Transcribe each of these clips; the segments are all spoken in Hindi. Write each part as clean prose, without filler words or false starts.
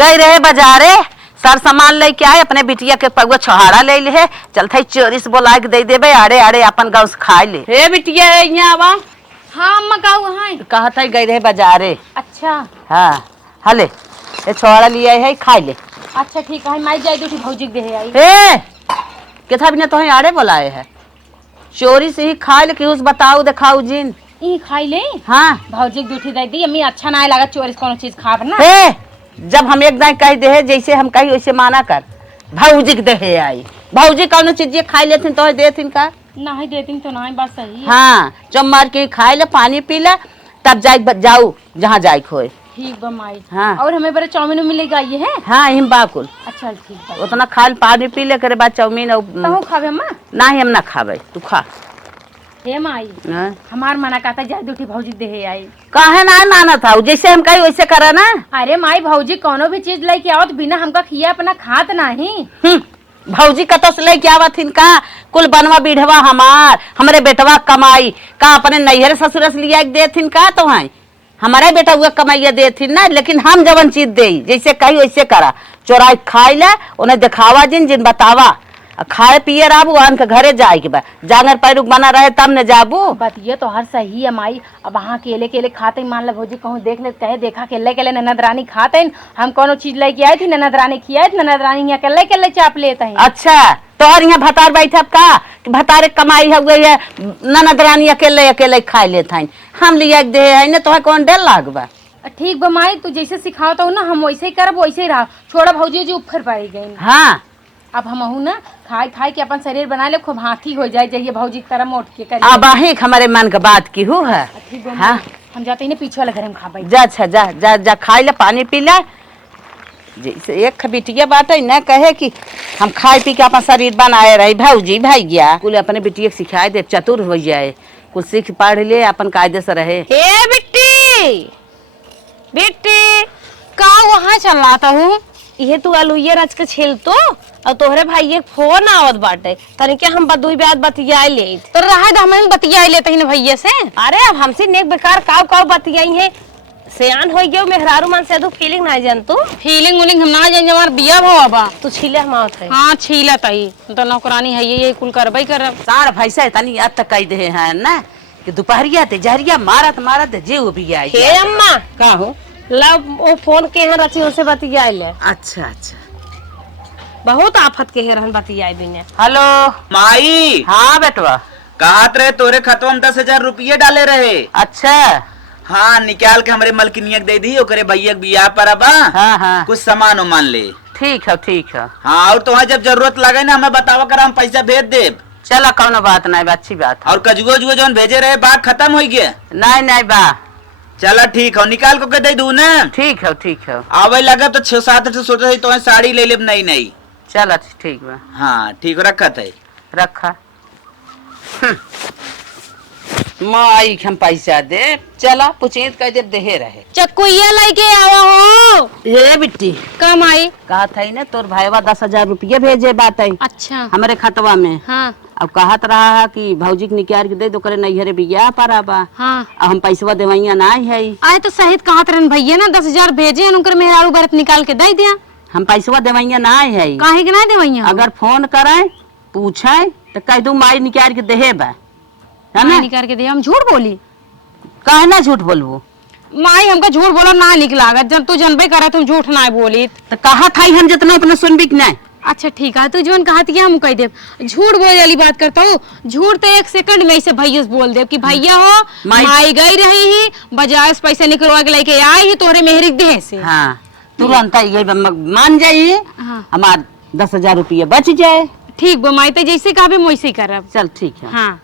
गए रहे बाजारे सर सामान लेके आए अपने बिटिया के पगुआ छोहाड़ा ले ले चलते चोरी से बोला के दे देबे आड़े आड़े अपन गाँव से खाए ले। हे बिटिया यहाँ आवा। हाँ अम्मा गाँव है कहत है गए रहे बाजारे। अच्छा हाँ हले ये छोहाड़ा लिया है खाए ले। अच्छा ठीक है माई जाए दूठी भौजी के दे आई। हे केथा बिना तो आड़े बोलाए है चोरी से ही खाए ले कि बताओ दिखाओ जिन ई खाई ले। हाँ भौजी के दूठी दे दी अम्मी अच्छा ना लगा चोरी से कोनो चीज खाब ना। हे जब हम एक दाई कह दे जैसे हम कही वैसे माना कर भौजी के दे आई भौजी कौनो चीज खाई लेथिन तो देथिन का नहीं देती तो नहीं बात सही है। हाँ जब मार के खाए ले पानी पी ले तब जाऊ जहाँ जाए खोए। ठीक बा माई। हाँ और हमें बड़े चाउमीन मिलेगा ये है। हाँ हिम बाकुल। अच्छा ठीक बा उतना खा पानी पी ले करे बाद चाउमीन तो खावे अम्मा नहीं हम ना खावे तू खा। हे माई हमार मना कहता जाए दूठी भौजी दे आई काहे ना नाना था जैसे हम कही वैसे करा ना। अरे माई भौजी कोनो भी चीज लेके आओ तो बिना हमका खिया अपना खात नहीं। भौजी कतो से लेके आवथिन का कुल बनवा बीढ़वा हमरे बेटवा कमाई का अपने नैहर ससुर से लिया देथिन का तो है हमारे बेटा हुआ कमाइया देथिन ना लेकिन हम जवन चीज दे जैसे कही वैसे करा चोराई खाई ले उन्हें दिखावा जिन बतावा खाए पिए राबू आन के घरे जाए के बा जांगर पैरुक बना रहे तब न जाबू। बात ये तो हर सही है माई। अब वहाँ केले केले खाते मान लो भौजी कहूँ देख ले कहे देखा केले केले ननद रानी खाते हम कोनो चीज लेके आई थी ननद रानी खियाई थी ननद रानी यहाँ केले केले चाप लेते हैं। अच्छा तोहर यहाँ भतार बैठब का भतारे कमाई हो गई है ननद रानी अकेले अकेले खाए लेते हैं हम लिया दे है ना तो कौन डर लागबा। ठीक बा माई तू जैसे सिखाओ तो ना हम वैसे ही करब वैसे ही रहा छोड़ा भौजी जी ऊपर पड़ गई। हाँ अब हम ना खाए खाए के अपन शरीर बना ले खूब हाथी हो जाए जाइए भौजी की तरह मोट के कर। अब हमारे मन का बात की हूँ है। हाँ हम जाते हैं पीछे वाले घर में खा जा अच्छा जा जा जा खाई ले पानी पी ले जैसे एक बिटिया बात है न कहे कि हम खाए पी के अपन शरीर बनाए रही भौजी भाई गया कुल अपने बिटिया के सिखाए दे चतुर हो जाए कुछ सीख पढ़ ले अपन कायदे से रहे। हे बिट्टी बिट्टी का वहाँ चल रहा हूँ ये तू आलूये रच के छील तो और तोहरे भाई एक फोन आवत बाटे तनी के हम बदुई ब्याज बतियाई ले तो रहा तो हम बतियाई लेते हैं भैया से। अरे अब हमसे नेक बेकार काव बतियाई है सियान हो गयो मेहरारू मन से फीलिंग ना जान तू फीलिंग उलिंग हम ना जान हमार बिया भवा बा तू छीले हम आवत है। हां छीला तई तो नौकरानी है ये कुल करबई करब सार भैसा तनी याद तक कह दे है ना कि दोपहरिया ते जहरिया मारत जे वो भी आई। हे अम्मा का हो लब वो फोन के यहाँ रची उनसे बतियाई ले। अच्छा अच्छा बहुत आफत के रहन बतियाई बिने। हेलो माई। हाँ बेटवा कहत रहे तोरे खतवा में 10,000 रुपये डाले रहे। अच्छा हाँ निकाल के हमारे मलकिनियक दे दी ओकरे भैया के बियाह पर अब हाँ हाँ कुछ सामान मान ले। ठीक है। हाँ और तुम्हें जब जरूरत लगे ना हमें बतावा कर हम पैसा भेज दे। चलो कौनो बात नहीं अच्छी बात है। और कजुओ जुओ जो भेजे रहे बात खत्म हो गया। नहीं बा चलो ठीक है निकाल के दे दू ना। ठीक है आवे लगा तो 6-7 सोचा तो साड़ी ले ले नहीं। चलो ठीक बा। हाँ ठीक रखत है रखा माई हम पैसा दे चला पुचीत कह दे दे रहे चक्कुइया लेके आवा हो। ये बिट्टी कम आई कहा था ना तोर भाईवा 10,000 रुपये भेजे बात है अच्छा हमारे खतवा में। हाँ अब कहत रहा है कि भौजी के निकाल के दे दो करे नैहरे बिया पाराबा। हाँ अब हम पैसा देवैया ना है आए तो सहित कहत रहन भैया ना 10,000 भेजे उनकर मेहरारू बरत निकाल के दे दिया हम पैसा देवैया ना है काहे के ना देवैया अगर फोन करे पूछे तो कह दू माई निकाल के दे बा है ना निकाल के दे हम झूठ बोली कहे ना झूठ बोलबो माई हमका झूठ बोला ना निक लागत जब तू जनबे करा तुम झूठ ना बोली तो कहा था हम जितना अपना सुनबी कि नहीं। अच्छा ठीक है तू जोन कहा हम कह दे झूठ बोले वाली बात करता हूँ झूठ तो 1 सेकंड में से भैया बोल दे कि भैया हो माई गई रही ही बजाय पैसे निकलवा के लेके आई ही तोरे मेहरिक दे से। हाँ तुरंत मान जाइए हमार 10,000 रुपये बच जाए। ठीक बा माई तो जैसे कहा वैसे करब। चल ठीक है। हाँ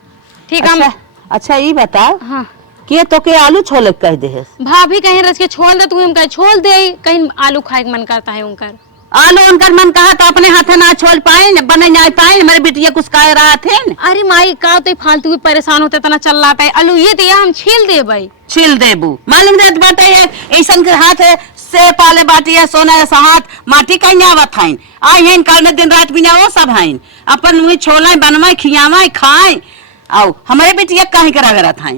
ठीक है। अच्छा ये बता हाँ के तो के आलू छोले कह दे भाभी कहीं रच के छोड़ दे तू हम कहीं छोड़ दे कहीं आलू खाए का मन करता है उनकर आलू उनकर मन कहा तो अपने हाथे ना छोड़ पाए बने ना पाए मेरे बिटिया कुछ कह रहा थे। अरे माई का तो फालतू भी परेशान होते तना चल रहा है आलू ये दिया हम छील दे भाई छील देबू मालूम जात बात है ऐसा के हाथ से पाले बाटी है सोना ऐसा हाथ माटी कहीं आवत है आई है कल दिन रात बिना वो सब है अपन मुँह छोला बनवाए खियावाए खाए आओ हमारे बिटिया कहीं करा था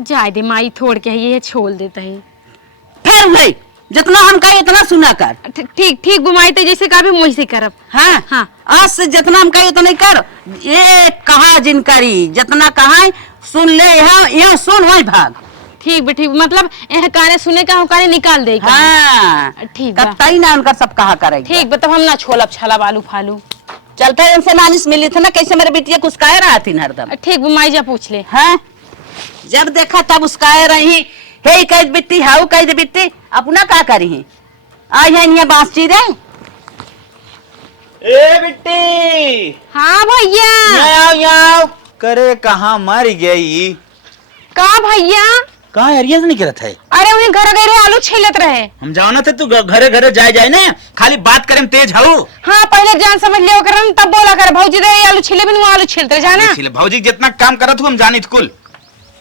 जाए दे माई थोड़ के ये छोड़ देता है फिर भाई जितना हम कहे उतना सुना कर। ठीक ठीक बुमाई तो जैसे कहा भी वैसे करब। हाँ हाँ। आज से जितना हम कहे उतना कर। ये कहा जिन करी जितना कहा सुन ले, यहाँ सुन वही भाग। ठीक ठीक मतलब यह कार्य सुने का हम कार्य निकाल दे। हाँ ठीक बा। कतई ना उनका सब कहा करेगी। ठीक मतलब हम ना छोलब छाला बालू फालू। चलते इनसे नालिश मिली थी ना, कैसे मेरे बिटिया कुछ कह रहा थी हरदम। ठीक बुमाई जा पूछ ले। हाँ जब देखा तब उसका रही, हे कैद बिट्टी हाउ कैद बिट्टी अपना का करी है। आई है इन्हें बांस चीरे। ए बिट्टी हाँ भैया। यहाँ यहाँ करे कहाँ मर गई। का भैया कहाँ एरिया से निकलत है। अरे उन्हें घर गए रहे आलू छीलत रहे। हम जाओ ना थे तू घरे घरे जाए ना, खाली बात करें तेज हाउ। हाँ पहले जान समझ लियो कर तब बोला कर भौजी दे आलू छीले बिन आलू छीलते जाना। भौजी जितना काम करत हूँ हम जानी कुल।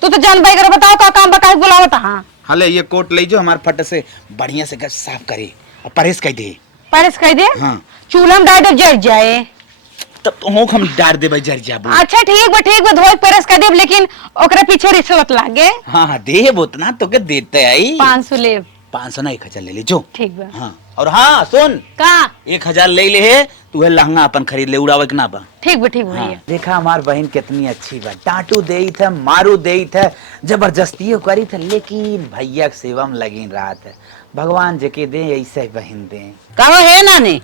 तू तो जान भाई कर बताओ का काम बकाई बुलावता। हाँ हले ये कोट ले जो हमारे फट से बढ़िया से गश साफ करे और परहेज कर दे। परेश कह दे। हाँ चूल्हा में डाल दे जल जाए। तब तो हम डार दे भाई जर जाबू। अच्छा ठीक बा धोए परेश कर दे, लेकिन ओकरे पीछे रिश्वत लागे। हाँ दे उतना तो के देते आई 500 ले। 500 ना 1000 ले ले जो। ठीक बा। हाँ और हाँ सुन का 1000 ले ले है तू लहंगा अपन खरीद ले, उड़ावे के ना बा। ठीक भैया। हाँ, देखा हमार बहन कितनी अच्छी बा, डांटू दे थे मारू दे थे जबरदस्ती करी थे, लेकिन भैया के सेवा में लगी रहा था। भगवान जके दे ऐसे बहन दे। कहो है ना ने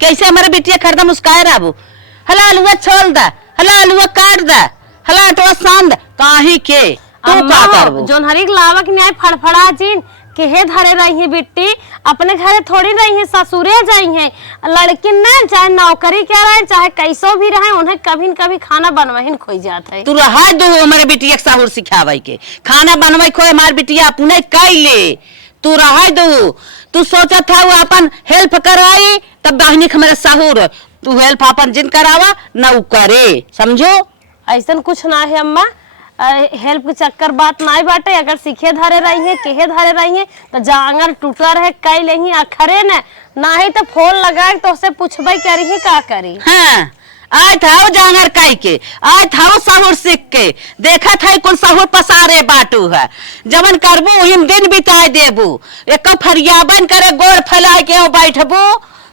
कैसे हमारे बिटिया खरीदा मुस्काए राबू। हला आलुआ छोल दा, हला आलुआ काट दा, हला तो सांद काहे के तू का करबो। जोन हरिक लावक न्याय फड़फड़ा जिन केहे धरे रही है बिट्टी, अपने घरे थोड़ी रही है, ससुरे जाई है। लड़की न चाहे नौकरी क्या रहे चाहे कैसो भी रहे, उन्हें कभी न कभी खाना बनवाही खोई जाता है। तू रहा दो हमारे बिटिया के साहुर सिखावे के खाना बनवाई खोए हमार बिटिया अपने कैले। तू रहा दो, तू सोचा था वो अपन हेल्प करवाई तब बहनी के हमारे साहुर, तू हेल्प अपन जिन करावा ना उ करे, समझो। ऐसा कुछ ना है अम्मा, हेल्प के चक्कर बात ना बाटे। अगर सीखे धरे रही है केहे धरे रही है तो जांगर टूटा रहे कई लेही अखरे न ना ही तो फोन लगाए तो उसे पूछबे करी है का करी। हाँ आय था जांगर काई के, आय था साहुर सीख के देखा था कौन साहुर पसारे बाटू है। जबन करबू हिम दिन बिताए देबू, एक फरियाबन करे गोड़ फैलाए के बैठबू,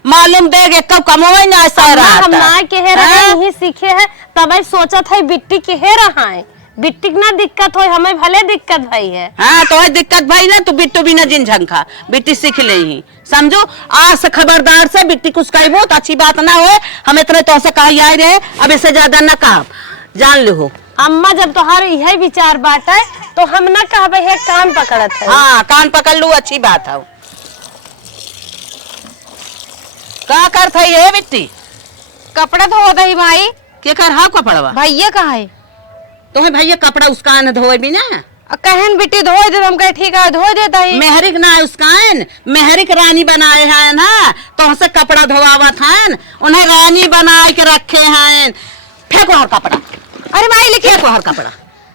मालूम देगे कब कमोई ना सारा। हम ना केहे रहे यही सीखे है, तब सोचा था बिट्टी केहे रहा है। बिट्टी ना दिक्कत हो, हमें भले दिक्कत भाई है। हाँ तो है दिक्कत भाई ना, तू बिट्टू भी ना जिन झंखा बिट्टी सीख ले ही, समझो। आज से खबरदार से बिट्टी कुछ कही बहुत अच्छी बात ना हो, हम इतने तो से कही आए रहे, अब इससे ज्यादा ना कहा, जान लो। अम्मा जब तोहार यही विचार बात है तो हम ना कहबे है कान पकड़त है। हाँ कान पकड़ लू, अच्छी बात है। का करत है ये बिट्टी? कपड़ा धो दही माई। के कर हाँ कपड़वा भैया कहा है? तो है भैया कपड़ा उसका न धोए भी ना। कहन बेटी धो दे, हम कहे ठीक है धो देता है। मेहरिक ना उसका मेहरिक रानी बनाए हैं ना, तो से कपड़ा धोआवत हैं, उन्हें रानी बनाए के रखे हैं। फेंको हर कपड़ा। अरे भाई लिखे को हर कपड़ा,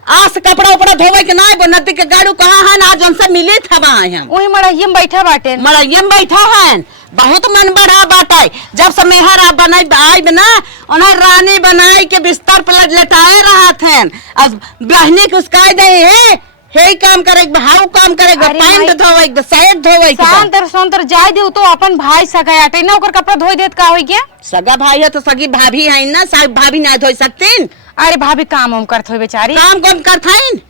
आज कपड़ा उपड़ा धोवे के ना नदी के गाड़ू कहाँ है ना, जन से मिले था वहाँ हम वही मड़ैया में बैठा बाटे। मड़ैया में बैठा है, बहुत मन बढ़ा बाटे। जब से मेहर बनाई आई ना, उन्हें रानी बनाई के बिस्तर पर लटाए रहा थे। अब बहनी के उसका दे है, हे काम करे हाउ काम करे, पैंट धोवे शर्ट धोवे के सांतर सांतर जाय दे तो अपन भाई सगा आटे ना ओकर कपड़ा धोई देत का होई के। सगा भाई है तो सगी भाभी है ना, सब भाभी ना धोई सकतीन। अरे भाभी काम हम करत होई बेचारी। काम कम करथाइन,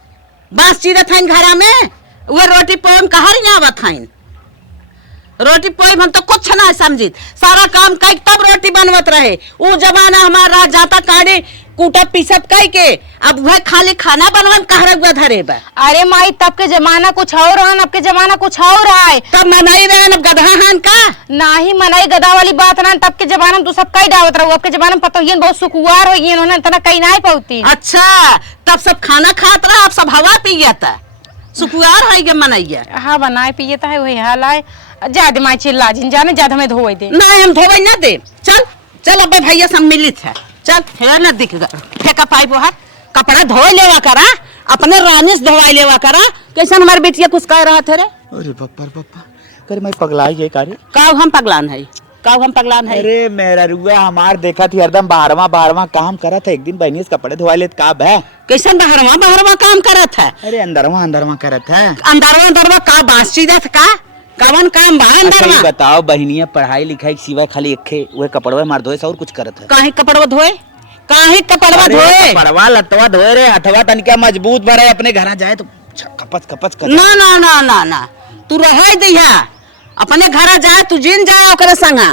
बास चीरत हइन घरा में, वो रोटी पोम कहर ना आवथाइन। रोटी पोम हम तो कुछ ना समझित, सारा काम कई तब रोटी बनवत रहे। वो जमाना हमारा जाता काढ़े कूटा पीसत कई के, अब वह खाली खाना बनवन कहर धरे बा। अरे माई तब के जमाना कुछ और रहन, अब के जमाना कुछ और है। तब मनाई रहे अब गधा हन का ना ही मनाई गधा वाली बात ना, तब के जमाना में तू सब कई डावत रहो, अब के जमाना में पतो बहुत सुकुवार हो गई उन्होंने तना कई नहीं पौती। अच्छा तब सब खाना खात रहा, अब सब हवा पी जाता सुकुआर है के मनैया। हाँ बनाए पिए तो है वही हाल है। ज्यादा माई चिल्ला जिन जाने ज्यादा हमें धोए दे। नहीं हम धोवे ना दे, चल चल अब भैया सम्मिलित है, चल है ना दिख फेंका पाइप बाहर, कपड़ा धोए लेवा करा, अपने रानी से धोवाई लेवा करा। कैसे हमारी बेटिया कुछ कह रहा थे रे? अरे पप्पा करे मैं पगलाई गई कारे। काव हम पगलान है, काव हम पगलान है। अरे मेरा रुआ हमार देखा थी हरदम बाहरवा काम करा था, एक दिन बहनी से कपड़े धोवा लेत का है। कैसे बाहरवा काम करत है? अरे अंदरवा करत है। अंदरवा का बांस चीरत का कवन काम बा अंदर अच्छा, ये में? बताओ बहनिया पढ़ाई लिखाई के सिवाय खाली एखे वह कपड़वा मार धोए से और कुछ करत है? काहे कपड़वा धोए? काहे कपड़वा अरे धोए? कपड़वा लतवा धोए रे, हथवा तनिका मजबूत भरे, अपने घर जाए तो कपच कपच कर। ना ना ना ना ना, तू रह दिया अपने घर जाए, तू जिन जाए ओकरे संगा।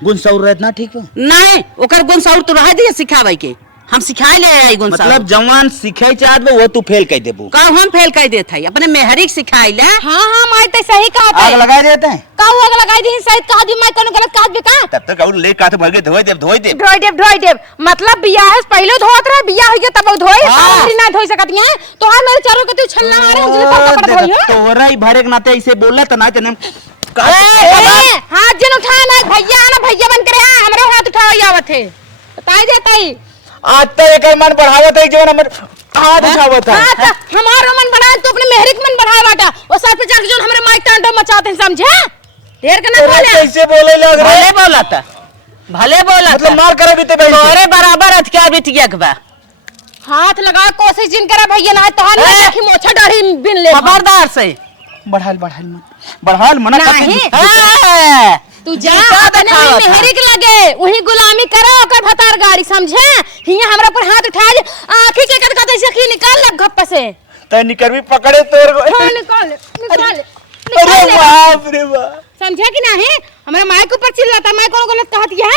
गुण सौर रहत ना ठीक हो? नहीं ओकर गुण सौर तू रह दिया सिखावे के, हम सिखाए ले आई गुण सौर। मतलब जवान सीखे चाहत बा वो तू फेल कर देबू। का हम फेल कर देत हई, अपने मेहरिक सिखाई ले। हाँ हाँ माई तो सही कहा आग लगा देते हैं कहू आग लगाई दी सही कहा दी मैं कोनो गलत कहा दी का तब तक और ले का तो भर के धोए देब ढोई देव मतलब बियाह से पहले धोत रहे, बियाह हो गया तब धोई, हाँ। सारी ना धोई सकती हैं। तो हां मेरे चारों के तू छल्ला मारे हम जल्दी कपड़ा धोई है। तोहरा ही भरे के नाते ऐसे बोला तो ना तने हाथ जिन उठा ना भैया ना भैया बन करे हमरे हाथ उठाओ आवत है बताई देताई आज तो एक मन बढ़ावत है जो नंबर हाथ उठावत है। हां तो हमारा मन बढ़ा तो अपने मेहरिक मन बढ़ाए बाटा और सर पे जाके जो हमरे माइक टांडो मचाते हैं समझे? देर के ना बोले कैसे बोले लग रहा भले बोलत, भले बोलत, मतलब मार करे बीते भाई तोरे बराबर अथकिया बिटिया के बा। हाथ लगा कोशिश जिन करा भैया ना तो हम देखी मोछा दाढ़ी बिन ले खबरदार से बढ़ाल मना नहीं हाँ। तू जा क्या अपने दिखावत वही है? मेहरिक लगे वही गुलामी करो ओकर भतार गाड़ी समझे? हिया हमरा पर हाथ उठा दे आंखी के कद कद से निकाल ले घप्पा से तो निकरवी पकड़े तोर हाँ, निकाल अरे निकाल ले। बाप रे बाप। समझे कि नहीं? हमारे माई के ऊपर चिल्लाता, मैं कौन गलत कहती है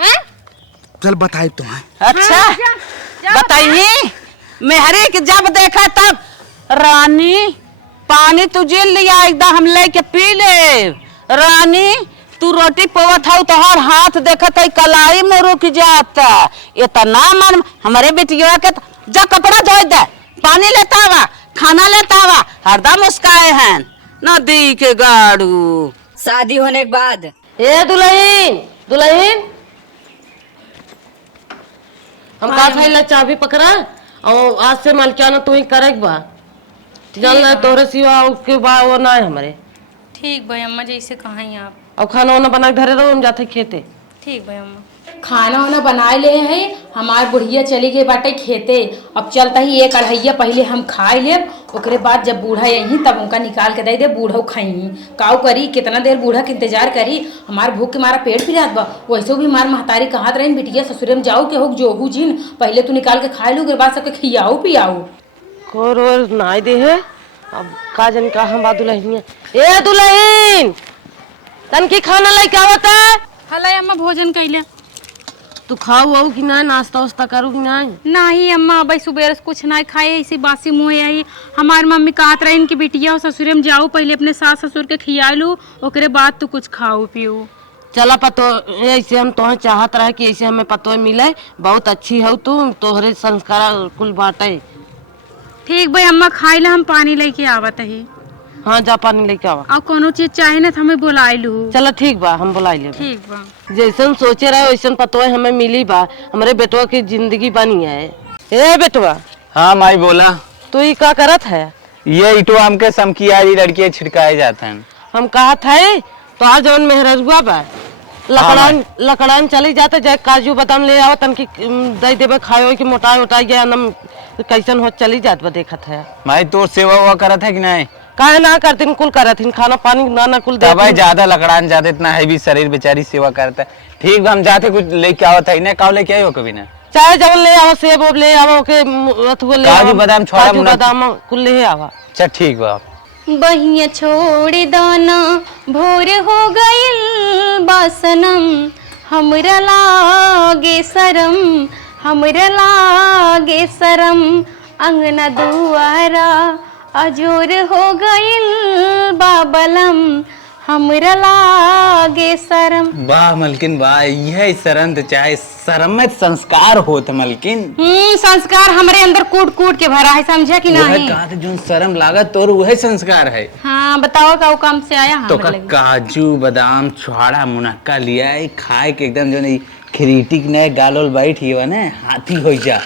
हैं? चल बताए तुम्हें अच्छा हाँ, जा बताइए, मेहरे के जब देखा तब रानी पानी तुझे लिया एकदम हम लेके पी ले। रानी तू रोटी पोवत हौ तोहर हाथ देखत है कलाई में रुक जाता, इतना मन हमारे बेटिया के जा कपड़ा धोई दे, पानी लेता हुआ, खाना लेता हुआ, हरदम मुस्काए हैं नदी के गाड़ू। शादी होने के बाद ए दुल्हन दुल्हन हम का खाइला चाबी पकड़ा और आज से मालिकाना तू ही करेक बा जानला तोरे सिवा उसके बा वो ना है हमारे। ठीक भाई अम्मा जैसे कहीं आप। और खाना वाना बना के धरे रहो हम जाते खेते। ठीक भाई अम्मा। खाना वाना बनाए ले है, हमार बुढ़िया चली गई बाटे खेते। अब चलता ही एक अढ़ैया पहले हम खाए ले, ओकरे बाद जब बूढ़ा यही तब उनका निकाल के दे दे, बूढ़ा खाई। काऊ करी कितना देर बूढ़ा के इंतजार करी, हमार भूख के मारा पेट पिरात बा। वैसे भी हमार महतारी कहाँ रही बिटिया ससुरे में जाओ के हो जोहू जिन पहले तू निकाल के खाए लू, बाद सबके खियाऊ पियाऊ। को रोज नाई दे है अब का जन का हम बा दुल्हनिया। ए दुल्हन तन की खाना लेके आवत है? हला अम्मा भोजन कैले तू खाऊ आऊ कि ना, नाश्ता वास्ता करू कि ना? नहीं अम्मा अब सुबह से कुछ नहीं खाए, ऐसी बासी मुँह आई। हमारी मम्मी कहत रही कि बिटिया ससुरे में जाओ पहले अपने सास ससुर के खिया लू, ओकरे बाद तू कुछ खाओ पियो। चला पतो ऐसे हम तोहे चाहत रहे कि ऐसे हमें पतो मिले, बहुत अच्छी हो तू, तोहरे संस्कार कुल बाटे। ठीक भाई अम्मा खाए ला, हम पानी लेके आवत ही। हाँ जा पानी लेके आवा। और कोनो चीज चाहे ना तो हमें बुलाए लू। चलो ठीक बा हम बुला ले। ठीक बा। जैसन सोचे रहे वैसन पतो है हमें मिली बा, हमारे बेटवा की जिंदगी बनी है। ए बेटवा हाँ माई बोला। तू ये का करत है? ये इटो हमके समकियारी लड़कियां छिड़काए जाते हैं। हम कहा था तो आज जवन मेहरजुआ बा लकड़ान चली जाते जाए काजू बादाम ले आओ तन की दे देबे खाए कि मोटा उठाई गया नम कैसन हो चली जात बा देखत है। माई तो सेवा हुआ करत है कि नहीं? काहे ना करतीन कुल करतीन, खाना पानी ना कुल दे। भाई ज्यादा लकड़ान ज्यादा इतना हैवी शरीर बेचारी सेवा करता है। ठीक हम जाते कुछ लेके आवत है ना, काव लेके आयो कभी ना? चाहे जवन ले आओ सेब ओब ले आओ के अथवा ले काजू बादाम छोड़ा काजू बादाम कुल ले आवा। अच्छा ठीक बा। बहिया छोड़ दाना भोर हो गइल बासनम, हमरा लागे शरम, हमरा लागे शरम, अंगना दुआरा अजोर हो गइल बाबलम, हमरा लागे शरम। वाह मलकिन वाह, यह शरण तो चाहे शर्म में संस्कार होत मलकिन। संस्कार हमारे अंदर कूट कूट के भरा है, समझा कि नहीं? कहा जो शर्म लागत तोर वह संस्कार है। हाँ बताओ का काम से आया तो का काजू बादाम छोड़ा मुनक्का लिया है खाए के एकदम जो नहीं खरीटिक ने गालोल बैठी हो ना हाथी हो जा,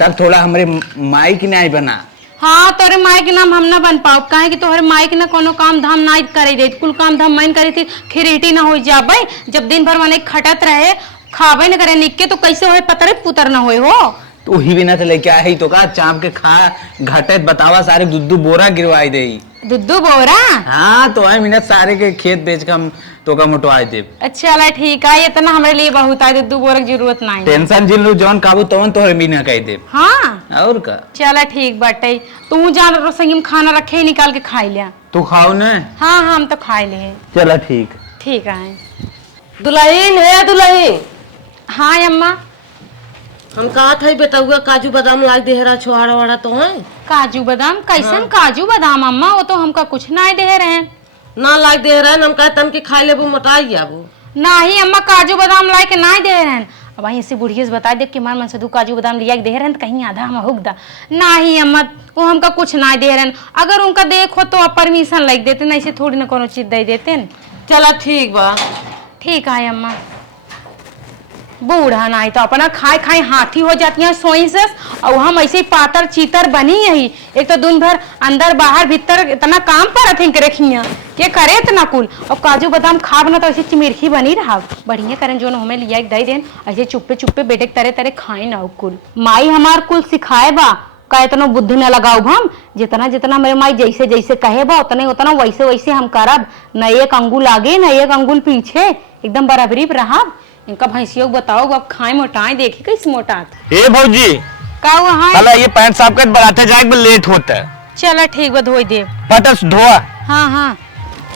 तब थोड़ा हमारे माई की नहीं बना। हाँ तोरे माई के नाम हम ना बन पाओ, काहे कि तोहरे माई के ना कोनो काम धाम ना करे दे, कुल काम धाम मैन करी थी, खिरीटी ना हो जाबे। जब दिन भर माने खटत रहे खाबे न करे निक के तो कैसे होए पतरे पुतर ना होए हो। तो ही बिना तो लेके आए तो का चाप के खा घटत बतावा सारे दूध बोरा गिरवाई दे। दुद्दू बोरा। हाँ तो है मिनट सारे के खेत बेच के हम तो का मोटवाए दे। अच्छा ला ठीक है, इतना हमारे लिए बहुत है, दुद्दू बोरा की जरूरत नहीं है। टेंशन जिन लो जौन काबू तवन तो बिना कह दे। हाँ और का चला ठीक बाटे, तू जान रसोई में खाना रखे ही निकाल के खाई लिया। तू खाओ न। हाँ हाँ हम तो खाए लिए। चला ठीक। ठीक है। दुल्हन है दुल्हन। हाँ अम्मा। हम कहा था बेटा हुआ काजू बादाम लाग दे रहा छोहाड़ा वाड़ा तो है। काजू बादाम कैसन काजू बादाम अम्मा, वो तो हमका कुछ ना दे रहे हैं। ना लाग दे रहा है, हम कहे तन के खाई ले वो मोटाई गया वो। नहीं अम्मा काजू बादाम ला के ना दे रहे हैं। अब वहीं से बुढ़िया से बता दे कि हमारे मन से तू काजू बादाम लिया के दे रहे हैं तो कहीं आधा हम हुक दा। नहीं अम्मा वो हमका कुछ ना दे रहे हैं, अगर उनका देखो तो आप परमिशन लग देते, नहीं से थोड़ी ना कोनो चीज दे देते न। चला ठीक बा। ठीक है अम्मा। बूढ़ा नहीं तो अपना खाए खाए हाथी हो जाती है सोई से, और हम ऐसे पातर चीतर बनी यही। एक तो दिन भर अंदर बाहर भीतर इतना काम पर रखिया के करे इतना कुल, और काजू बादाम खाब ना तो ऐसे चिमिरखी बनी रहा। बढ़िया करें जो हमें लिया दे देन, ऐसे चुप्पे चुप्पे बेटे तरह तरह खाए ना कुल। माई हमार कुल सिखाए बा का इतना बुद्धि न लगाओ हम, जितना जितना मेरे माई जैसे जैसे कहे बा उतने उतना वैसे वैसे हम करब। न एक अंगुल आगे न एक अंगुल पीछे, एकदम बराबरी पर रहा। इनका भैंसियों बताओ अब खाए मोटाए देखी कैसे मोटात। ए भौजी का वहाँ चला ये पैंट साफ कर बढ़ाते जाए लेट होता है। चला ठीक बा धोई दे। पटस धोआ। हाँ हाँ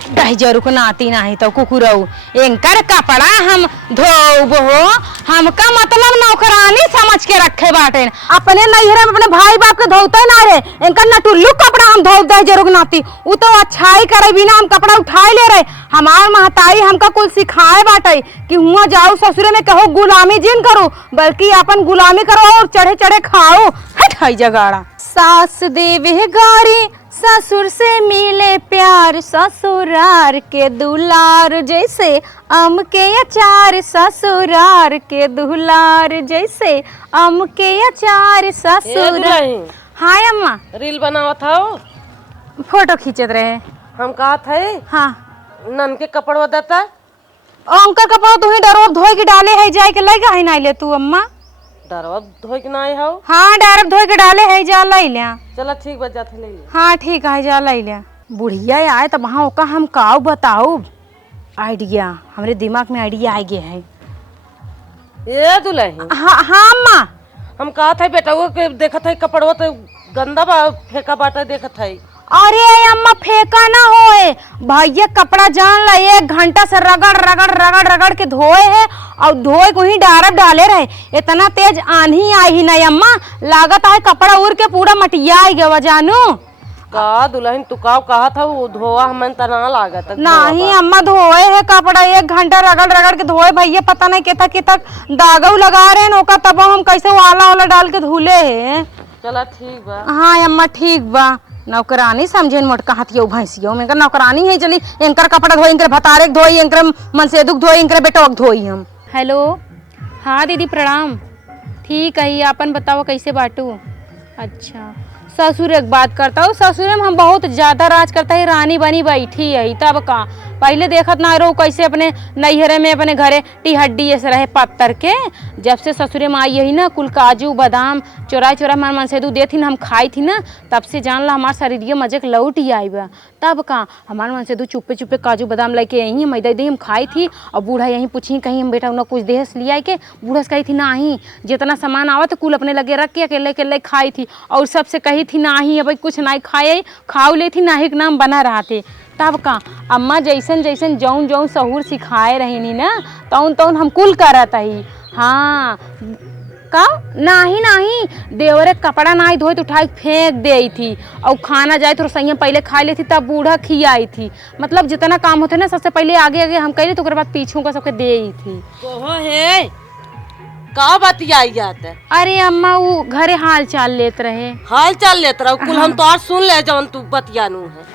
दही जरू को नाती नहीं तो कुकुरऊ इनकर कपड़ा हम धोब हो, हमका मतलब नौकरानी समझ के रखे बाटे। अपने नैहरे में अपने भाई बाप के धोते ना रे, इनका नटुल्लू कपड़ा हम धो दही जरू को नाती। वो तो अच्छाई करे बिना हम कपड़ा उठाए ले रहे। हमार महताई हमका कुल सिखाए बाटे कि हुआ जाओ ससुरे में कहो गुलामी जिन करो, बल्कि अपन गुलामी करो और चढ़े चढ़े खाओ। हट हई जगाड़ा। सास देवे गारी ससुर से मिले प्यार, ससुरार के दुलार जैसे आम के अचार, ससुरार के दुलार जैसे आम के अचार ससुरार। हाँ अम्मा रील बनावा था फोटो खींचत रहे। हम कहा थे हाँ नन के कपड़वा देता अंकर कपड़ा तू ही डरो धोई के डाले है जाए के लगा है ना ले तू अम्मा। डरवा धोई के ना आई हो। हाँ डायरेक्ट धोई के डाले है जा लै लिया। चला ठीक बा जाते ले ले। हाँ ठीक है जा लै लिया। बुढ़िया आए तब वहाँ ओका हम काऊ बताओ आइडिया, हमरे दिमाग में आइडिया आ गया है। ये दुल्हन हाँ हाँ अम्मा। हम कहा था बेटा वो के देखा था कपड़वा तो गंदा बा फेंका बाटा देखा था। अरे अम्मा फेंका ना होए भैया, कपड़ा जान ला 1 घंटा से रगड़ रगड़ रगड़ रगड़ के धोए है और धोए को ही डारब डाले रहे। इतना तेज आंधी आई ही नहीं अम्मा, लागत है कपड़ा उड़ के पूरा मटिया आई गया जानू। का दुल्हन तू का कहा था वो धोआ हमें तना लागत नहीं अम्मा धोए है कपड़ा 1 घंटा रगड़ रगड़ के धोए भैया, पता नहीं कितना कितना दागव लगा रहे नौका, तब हम कैसे वाला वाला डाल के धुले है। चला ठीक बा। हाँ अम्मा ठीक बा। नौकरानी समझे मोटका हाथियों भैंसियों में नौकरानी है चली, इनकर कपड़ा धोई, इनकर भतारे धोई, इनकर मनसेदुक धोई, इनकर बेटवा धोई हम। हेलो हाँ दीदी प्रणाम। ठीक है अपन बताओ कैसे बाटू। अच्छा ससुर एक बात करता हूँ, ससुर में हम बहुत ज्यादा राज करता है, रानी बनी बैठी है तब का। पहले देखत ना रहो कैसे अपने नैहरे में अपने घरे टिहड्डी ऐसे रहे पत्थर के। जब से ससुरे में आई यही ना कुल काजू बादाम चोरा चोरा हमारे मन से दूध देती ना हम खाई थी ना, तब से जान ला हमारे शरीर मजे के लौट ही आई बा। तब का हमारे मन से दूध चुप्पे चुप्पे काजू बादाम लेके यहीं मैदा दे हम खाई थी, और बूढ़ा यहीं पूछी कहीं हम बेटा उन्हें कुछ देह लिया के, बूढ़ा से कही थी नाही जितना सामान आवा तो कुल अपने लगे रख के अकेले अकेले खाई थी, और सबसे कही थी नाही अब कुछ नहीं खाए खाओ ले थी नाही के नाम बना रहा थे। तब का अम्मा जैसन जैसन जौन जौन सहूर सिखाए रही ना तौन तौन हम कुल करत ही। हाँ का नाही नाही देवरे कपड़ा नाही धोए तो उठा फेंक दे थी, और खाना जाए तो रसोईया पहले खा ली थी तब बूढ़ा खियाई थी। मतलब जितना काम होते ना सबसे पहले आगे आगे हम कही तो बाद पीछू का सबके दे थी। कहो है का बतियाई जात है। अरे अम्मा वो घरे हाल चाल लेत रहे। हाल चाल लेत रहो कुल हम तो और सुन ले जवन तू बतियानू है।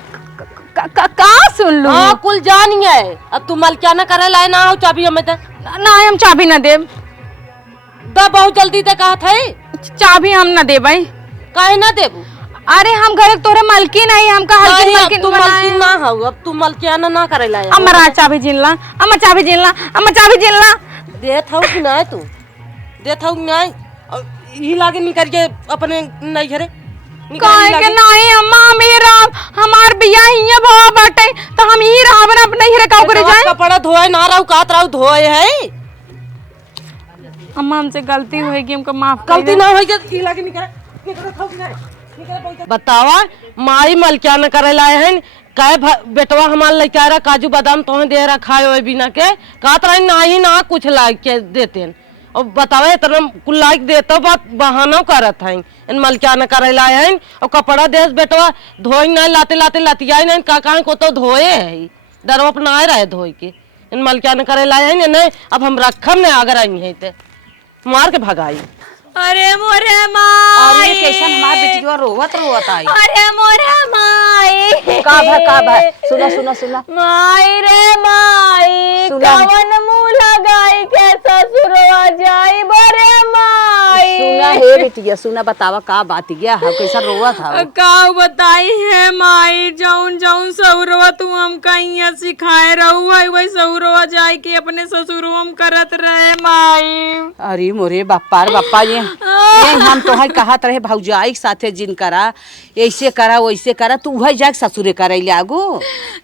का सुन लू। हाँ कुल जानिए अब तू मलकिया न करे लाए ना हो चाबी हमें दे ना हम चाबी न देब। दा बहुत जल्दी ते कहा था चाबी हम न दे भाई। काहे ना देबू। अरे हम घर तोरे मलकी नहीं हमका हल्की मलकी तू मलकी ना हो, अब तू मलकिया ना करे लाए। अम्मा चाबी जिनला, अम्मा चाबी जिनला, अम्मा चाबी जिनला। देत हो कि ना तू देत हो कि ना ई लागे निकल के अपने नहीं घरे काहे के नहीं अम्मा मेरा हमार बिया हिया भवा बाटे तो हम ही रहबन अपने ही रकाव करे जाए। कपड़ा धोए ना रहू कात रहू धोए है। अम्मा हमसे गलती होगी हमको माफ कर गलती ना होई के लागे बतावा माई मलकिया न करे लाए हैं कहे बेटवा हमार लइका रहा काजू बादाम तो दे रहा खाए हुए बिना के कात रही ना ही ना कुछ लाइक के देते हैं और बतावे इतना कुल लाइक देते बात बहाना करत हैं इन मलकिया न करे लाए हैं और कपड़ा देश बेटवा धोई नहीं लाते लाते लतिया नहीं का को तो धोए है दरवा पर ना रहे धोई के इन मलकिया न करे लाए हैं नहीं अब हम रखम नहीं अगर आई है ते मार के भगाई। अरे मोरे माई और ये कैसन हमार बेटिया रोवत आई। अरे मोरे माई का भा सुना सुना सुना माई रे माई सुना। कवन मुंह लगाई के ससुरवा जाई बरे माई सुना हे बेटिया सुना बतावा का बात गया है कैसा रोवत था का बताई है माई जौन जौन सहुरवा तू हम कहीं सिखाए रहू है वही सहुरवा जाए कि अपने ससुरवा हम करत रहे माई। अरे मोरे बापा ये हम तो है कहत रहे भौजाई के साथे जिन करा ऐसे करा वैसे करा तू वही जाके ससुरे करैले आगो।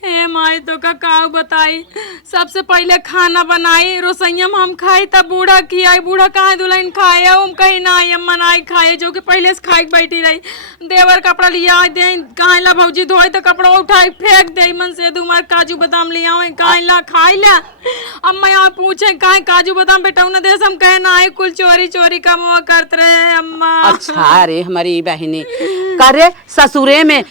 ए माई तो का बताई सबसे पहले खाना बनाई रोसैया में हम खाई तब बूढ़ा खियाई बूढ़ा कहाँ दुल्हन खाए हम कहीं ना अम्मा नाई खाए जो कि पहले से खाई बैठी रही देवर कपड़ा लिया दे कहाँ ला भौजी धोए तो कपड़ा उठाई फेंक दे मन से तुम्हार काजू बादाम लिया कहाँ ला खाई ला अम्मा यहाँ पूछे कहाँ काजू बादाम बेटा न देश हम कहे ना कुल चोरी चोरी का मुँह करते रहे अम्मा। अच्छा अरे हमारी बहनी करे ससुरे में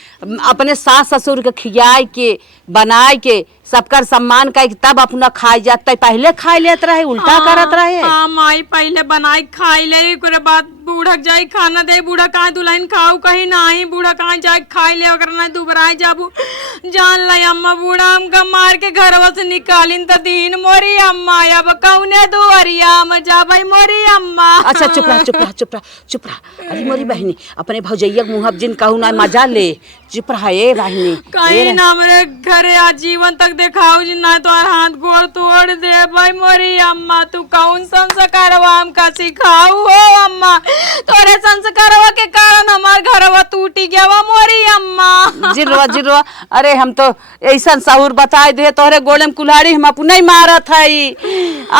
अपने सास ससुर के खियाई के बनाए के सबकर सम्मान का तब अपना खाई जाता पहले खाई लेते रहे उल्टा करत रहे। हाँ माई पहले बनाई खाई ले ओकरे बाद बूढ़ा जाई खाना दे बूढ़ा कहाँ दुल्हन खाऊ कहीं नहीं बूढ़ा कहाँ जाए खाई ले अगर नहीं दुबराई जाबू जान ला अम्मा बूढ़ा हमका मार के घरवा से निकालिन त दीन मोरी अम्मा अब कौने दुआरिया में जाबई मोरी अम्मा। अच्छा चुप रहा अरे मोरी बहनी अपने भौजैया मुँह जिन कहू ना मजा ले चुप रहा ए बहनी कहीं ना मेरे घरे आजीवन तक देखाऊ जी ना तो हाथ गोड़ तोड़ दे भाई मोरी अम्मा तू कौन संस्कारवा हमका सिखाऊ हो अम्मा तोरे संस्कारवा के कारण हमार घरवा टूटी गया वा मोरी अम्मा। जिरवा अरे हम तो ऐसा सहूर बताए दे तोहरे गोले में कुल्हाड़ी हम अपने ही मारत है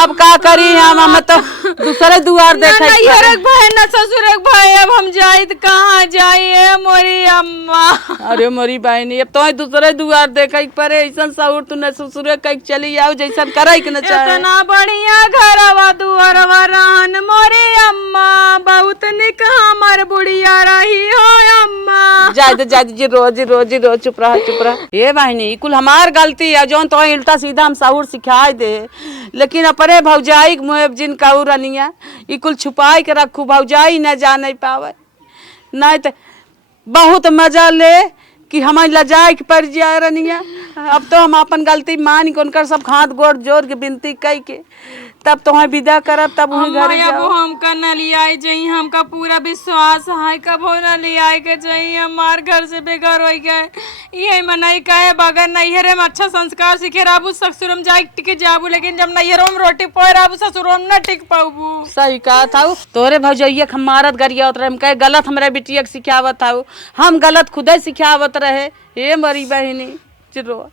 अब का करी हम तो दूसरे दुआर देखे भाई न ससुर भाई अब हम जाए कहाँ जाइए मोरी अम्मा। अरे मोरी बहनी अब तो दूसरे दुआर देखे परे ऐसा सहूर तू न ससुरे कहीं चली आओ जैसा करे कि न चाहे इतना बढ़िया घरवा दुआरवा रहन मोरी अम्मा बहुत निक हमार बुढ़िया रही हो अम्मा। जाए जिरो चुप रहा ये बहनी कुल हमार गलती है जौन तो उल्टा सीधा हम सहूर सिखाए दे लेकिन अपने भौजाई मुँह जिन कहू रनिया ई कुल छुपाए के रखू भौजाई न जा नहीं पावे नहीं तो बहुत मजा ले कि हमारे लजाए के पड़ जाए रनिया। अब तो हम अपन गलती मान के उनकर सब हाथ गोड़ जोड़ के विनती कई के तब तो हम विदा करब तब वही घर जाओ। हमका न लियाई जाई हमका पूरा विश्वास है कबो न लियाई के जाई हमार घर से बेघर हो गए ये मनाई कहे बगैर नैहरे में अच्छा संस्कार सीखे राबू ससुरम जाए टिके जाबू लेकिन जब नैहरों में रोटी पोए राबू ससुरम न टिक पाबू। सही कहा था तोरे भौजैया हम मारत गरिया रहे हम कहे गलत हमारे बिटिया के सिखावत था हम गलत खुदे सिखावत रहे ये मरी बहनी चिरो।